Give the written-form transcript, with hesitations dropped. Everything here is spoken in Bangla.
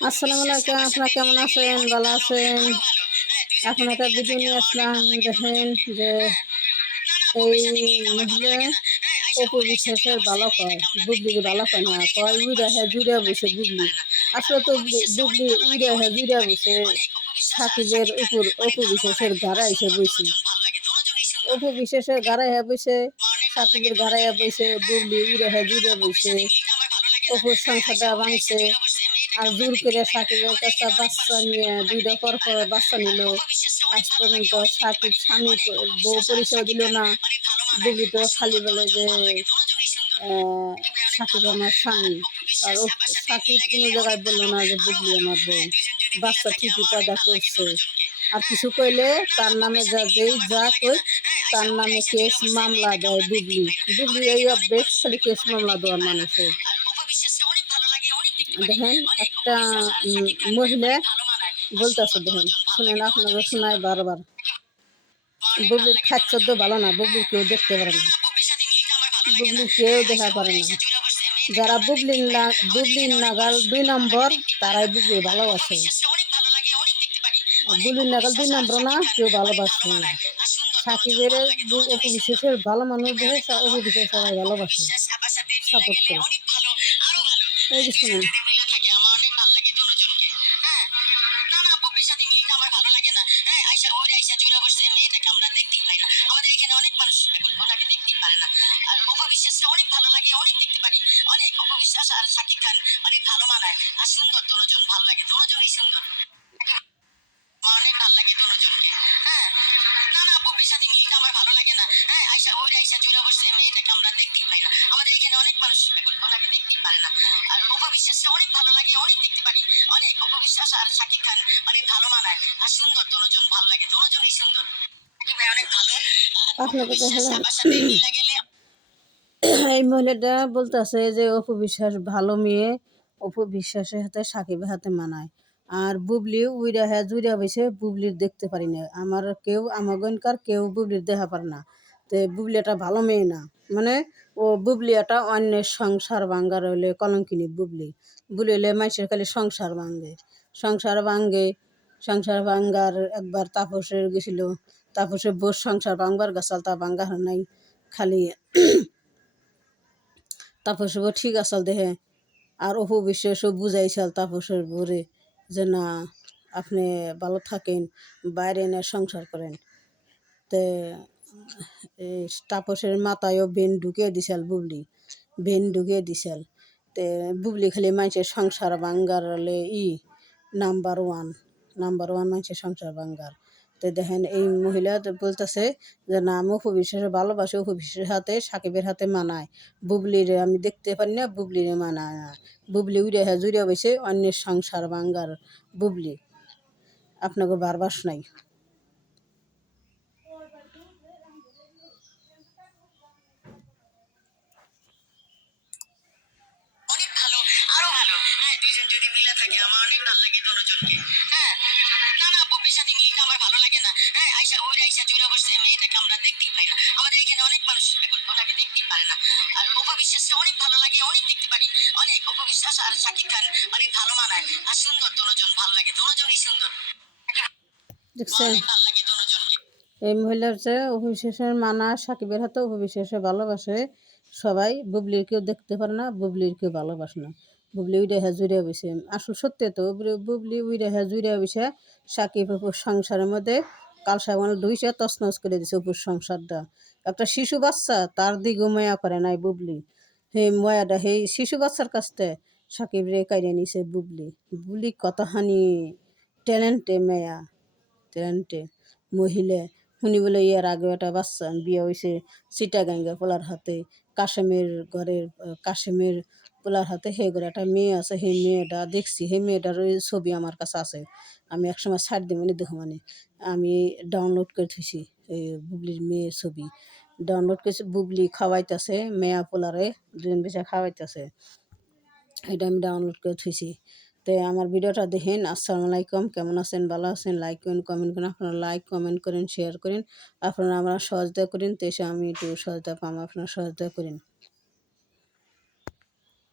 আসসালামু আলাইকুম, আপনারা কেমন আছেন? ভালো আছেন? এখন একটা ভিডিও নিয়ে আসলাম। দেখেন যে এই মহিলা অপু বিশ্বাসের ভালো কয়, বুবলিকে ভালো কয় না, কয় উইরা হ্যাঁ জুড়ে বসে বুবলি। আসলে তো বুবলি উইরা হ্যাঁ জুড়ে বসে সাকিবের উপর অপু বিশ্বাসের গাড়া এসে বসে। অপু বিশ্বাসের গাড়া হ্যাঁ বসে, সাকিবের গাড়া হ্যাঁ বসে, বুবলি উইরা হ্যাঁ জুড়ে বসে। অপুর সংসারটা ভাঙছে। আর জোর করে সাকিবের কাছে বাচ্চা নিয়ে ২টা পর বাচ্চা নিল। আজ পর্যন্ত সাকিব স্বামী বউ পরিচয় দিল না। বুবলি তো খালি বলে যে সাকিব আমার স্বামী। আর সাকিব কোনো জায়গায় বললো না যে বুবলি আমার বউ। বাচ্চা ঠিকই পয়দা করছে। আর কিছু কইলে তার নামে যা কই তার নামে কেস মামলা দেয় বুবলি। বুবলি এই অভ্যেস, খালি কেস মামলা দেওয়ার মানুষের। দেখেন একটা মহিলা বলতেছে, দেখেন শুনেন, আপনাকে শোনায় বারবার। বুবলির খাচ্ছদ্য ভালো না, বুবলির কেউ দেখতে পারে না, বুবলির কেউ দেখা পারে না। যারা বুবলির নাগাল ২ নম্বর, তারাই বুবলির ভালোবাসে। বুবলির নাগাল ২ নম্বর না, কেউ ভালোবাসে না। সাকিবের অপু বিশ্বাসের ভালো মানুষ দেখে অপু বিশ্বাস সবাই ভালোবাসে, সাপোর্ট করে। এই যে শুনুন। অনেক ভালো লাগে, অনেক দেখতে পারি, অনেক অপবিশ্বাস আর শাকিব খান অনেক ভালো মানায় আর সুন্দর, দুজন ভালো লাগে, দুজনই সুন্দর, অনেক ভালো লাগে দুজনকে। হ্যাঁ, না না বুবির সাথে মিলটা আমার ভালো লাগে না। হ্যাঁ, আইসা জুড়ে বসছে, মেয়েটাকে আমরা দেখতেই পাই না। আমাদের এখানে অনেক মানুষ এখন ওনাকে দেখতেই পারে না। আর অপবিশ্বাসটা অনেক ভালো লাগে, অনেক দেখতে পারি, অনেক অপবিশ্বাস আর শাকিব খান অনেক ভালো মানায় আর সুন্দর, দুজন ভালো লাগে, দুজনই সুন্দর, অনেক ভালো। আপনাকে তো এই মহিলাটা বলতেছে যে অপু বিশ্বাস ভালো মেয়ে, অপু বিশ্বাসের হাতে সাকিবের হাতে মানায়। আর বুবলি উইরা হ্যাঁ জুইরা বসে বুবলির দেখতে পারি না। আমাগনকার কেউ বুবলির দেখা পারে না। তো বুবলি একটা ভালো মেয়ে না, মানে বুবলি একটা অন্যের সংসার ভাঙ্গার হইলে কলঙ্কিনী বুবলি। বুবলি হইলে মানুষের খালি সংসার ভাঙ্গার একবার তাপসের গেছিল, তাপসের বোস সংসার ভাঙবার গাছাল, তা ভাঙ্গা হয় নাই, খালি তাপসের বউ ঠিক আসাল দেহে। আর অপু বিশ্বাসও বুঝাইছাল তাপসের বউরে যে না, আপনি ভালো থাকেন, বাইরে এনে সংসার করেন। তে এই তাপসের মাথায়ও বেন ঢুকিয়ে দিছাল বুবলি, তে বুবলি খালি মানুষের সংসার ভাঙ্গার নাম্বার ওয়ান মানুষের সংসার ভাঙ্গার। তো দেখেন এই মহিলা বলতেছে যে না, আমি অপু বিশ্বাসের ভালোবাসি, অপু বিশ্বাসের হাতে সাকিবের হাতে মানায়, বুবলির আমি দেখতে পারি না, বুবলির মানায় না। বুবলি উড়ে হ্যাঁ জুড়ে বসে অন্যের সংসার ভাঙ্গার বুবলি। আপনাকে বারবার শোনাই। অনেক ভালো, আরো ভালো। হ্যাঁ, দুজন যদি মিলা থাকে আমার অনেক ভালো লাগে দুজনকে। হ্যাঁ, না না বুবির সাথে মিলটা আমার ভালো লাগে না। হ্যাঁ, আইসা জুড়ে বসছে, মেয়েটাকে আমরা দেখতেই পাই না। আমাদের এখানে অনেক মানুষ এখন ওনাকে দেখতেই পারে না। আর অপবিশ্বাসটা অনেক ভালো লাগে, অনেক দেখতে পারি, অনেক অপবিশ্বাস আর শাকিব খান অনেক ভালো মানায় আর সুন্দর, দুজন ভালো লাগে, দুজনই সুন্দর, দেখছেন। ভালো লাগে দুজনকে। এই মহিলার যে অপু বিশ্বাসের মানা, সাকিবের হাতে অপু বিশ্বাসে ভালোবাসে সবাই। বুবলির কেউ দেখতে পারে না, বুবলির কেউ ভালোবাসে না। বুবলি উইরা হ্যাঁ জুড়ে বসে, আসল সত্যি তো বুবলি উইরা হ্যাঁ জুড়ে বসে সাকিব অপুর সংসারের মধ্যে কালসা মানে ধুইছে, তছনছ করে দিছে অপুর সংসারটা। একটা শিশু বাচ্চা, তার দিকেও মায়া করে নাই বুবলি। সেই মায়াটা সেই শিশু বাচ্চার কাছতে সাকিব রে কাইরে নিছে বুবলি। বুবলি কতখানি ট্যালেন্টে মহিলা। শুনি বলে ইয়ার আগে একটা বাচ্চা বিয়ে হয়েছে চিটাগাঙ্গে পোলার হাতে, কাশেমের পোলার হাতে। সেই ঘরে একটা মেয়ে আছে, সেই মেয়েটা দেখছি, সেই মেয়েটার ওই ছবি আমার কাছে আছে। আমি একসময় ছাড় দিব মানে দেখো, মানে আমি ডাউনলোড করে থুইছি এই বুবলির মেয়ের ছবি, ডাউনলোড করেছি। বুবলি খাওয়াইতেছে মেয়া পোলারে, দুজন বেচা খাওয়াইতেছে, এটা আমি ডাউনলোড করে থুইছি। তো আমার ভিডিওটা দেখেন। আসসালামু আলাইকুম, কেমন আছেন? ভালো আছেন? লাইক করেন, কমেন্ট করেন। আপনারা লাইক কমেন্ট করেন, শেয়ার করেন, আপনারা আমরা সহযোগিতা করেন, তো এসে আমি একটু সহযোগিতা পাম, আপনারা সহযোগিতা করেন।